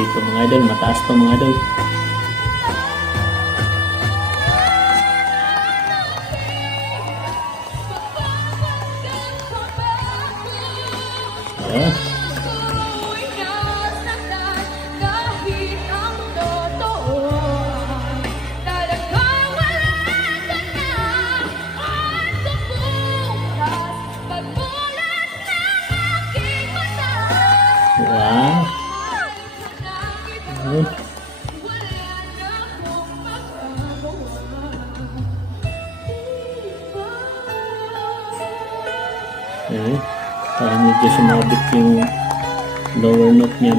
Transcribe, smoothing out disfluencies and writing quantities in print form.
dito mga idol. Mataas to mga idol. Ayan. Wow. Ayan. Parang medyo sumabit yung lower note niya.